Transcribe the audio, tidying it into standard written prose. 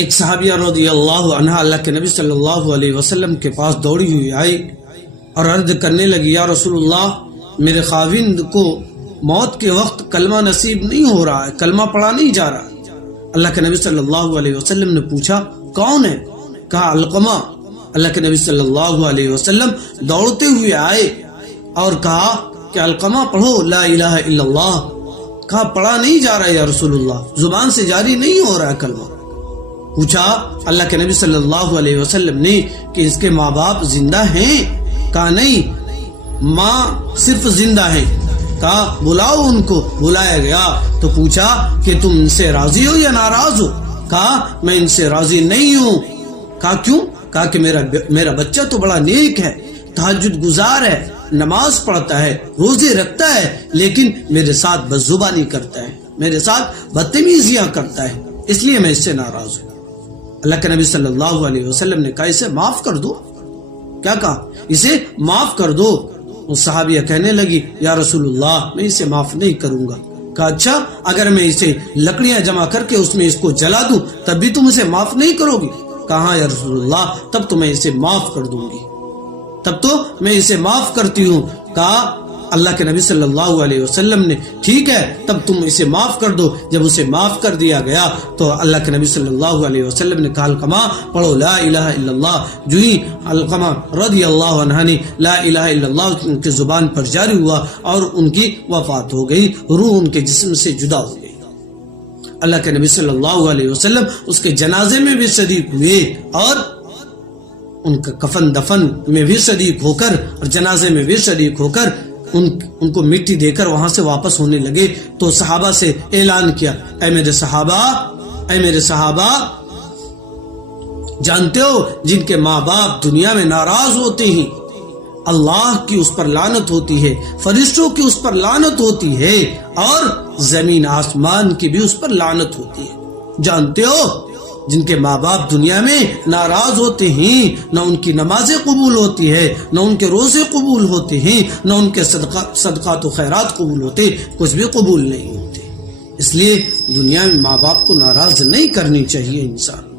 ایک صحابیہ رضی اللہ عنہ اللہ کے نبی صلی اللہ علیہ وسلم کے پاس دوڑی ہوئی آئی اور عرض کرنے لگی، یا رسول اللہ، میرے خاوند کو موت کے وقت کلمہ نصیب نہیں ہو رہا ہے، کلمہ پڑھا نہیں جا رہا۔ اللہ کے نبی صلی اللہ علیہ وسلم نے پوچھا کون ہے؟ کہا علقمہ۔ اللہ کے نبی صلی اللہ علیہ وسلم دوڑتے ہوئے آئے اور کہا کہ علقمہ پڑھو لا الہ الا اللہ۔ کہا پڑھا نہیں جا رہا یا رسول اللہ، زبان سے جاری نہیں ہو رہا ہے کلمہ۔ پوچھا اللہ کے نبی صلی اللہ علیہ وسلم نے کہ اس کے ماں باپ زندہ ہیں؟ کہا نہیں، ماں صرف زندہ ہے۔ کہا بلاؤ ان کو۔ بلایا گیا تو پوچھا کہ تم ان سے راضی ہو یا ناراض ہو؟ کہا میں ان سے راضی نہیں ہوں۔ کہا کیوں؟ کہا کہ میرا بچہ تو بڑا نیک ہے، تہجد گزار ہے، نماز پڑھتا ہے، روزے رکھتا ہے، لیکن میرے ساتھ بدزبانی کرتا ہے، میرے ساتھ بدتمیزیاں کرتا ہے، اس لیے میں اس سے ناراض ہوں۔ اللہ کے نبی صلی اللہ علیہ وسلم نے کہا اسے معاف کر دو۔ کیا کہا؟ اسے معاف کر دو۔ وہ صحابیہ کہنے لگی، یا رسول اللہ میں اسے معاف نہیں کروں گا۔ کہا اچھا، اگر میں اسے لکڑیاں جمع کر کے اس میں اس کو جلا دوں تب بھی تم اسے معاف نہیں کرو گی؟ کہا یا رسول اللہ، تب تو میں اسے معاف کر دوں گی، تب تو میں اسے معاف کرتی ہوں۔ کہا اللہ کے نبی صلی اللہ علیہ وسلم نے ٹھیک ہے تب تم اسے معاف کر دو۔ جب اسے معاف کر دیا گیا تو اللہ کے نبی صلی اللہ علیہ وسلم نے کہا علقمہ پڑھو لا الہ الا اللہ۔ جو ہی علقمہ رضی اللہ عنہ نے لا الہ الا اللہ ان کے زبان پر جاری ہوا اور ان کی وفات ہو گئی، روح ان کے جسم سے جدا ہو گئی۔ اللہ کے نبی صلی اللہ علیہ وسلم اس کے جنازے میں بھی شریک ہوئے اور ان کا کفن دفن میں بھی شریک ہو کر اور جنازے میں بھی شریک ہو کر ان کو مٹی دے کر وہاں سے واپس ہونے لگے تو صحابہ سے اعلان کیا، اے میرے صحابہ، جانتے ہو جن کے ماں باپ دنیا میں ناراض ہوتے ہیں اللہ کی اس پر لعنت ہوتی ہے، فرشتوں کی اس پر لعنت ہوتی ہے اور زمین آسمان کی بھی اس پر لعنت ہوتی ہے۔ جانتے ہو جن کے ماں باپ دنیا میں ناراض ہوتے ہیں نہ ان کی نمازیں قبول ہوتی ہے، نہ ان کے روزے قبول ہوتے ہیں، نہ ان کے صدقات و خیرات قبول ہوتے، کچھ بھی قبول نہیں ہوتے۔ اس لیے دنیا میں ماں باپ کو ناراض نہیں کرنی چاہیے انسان۔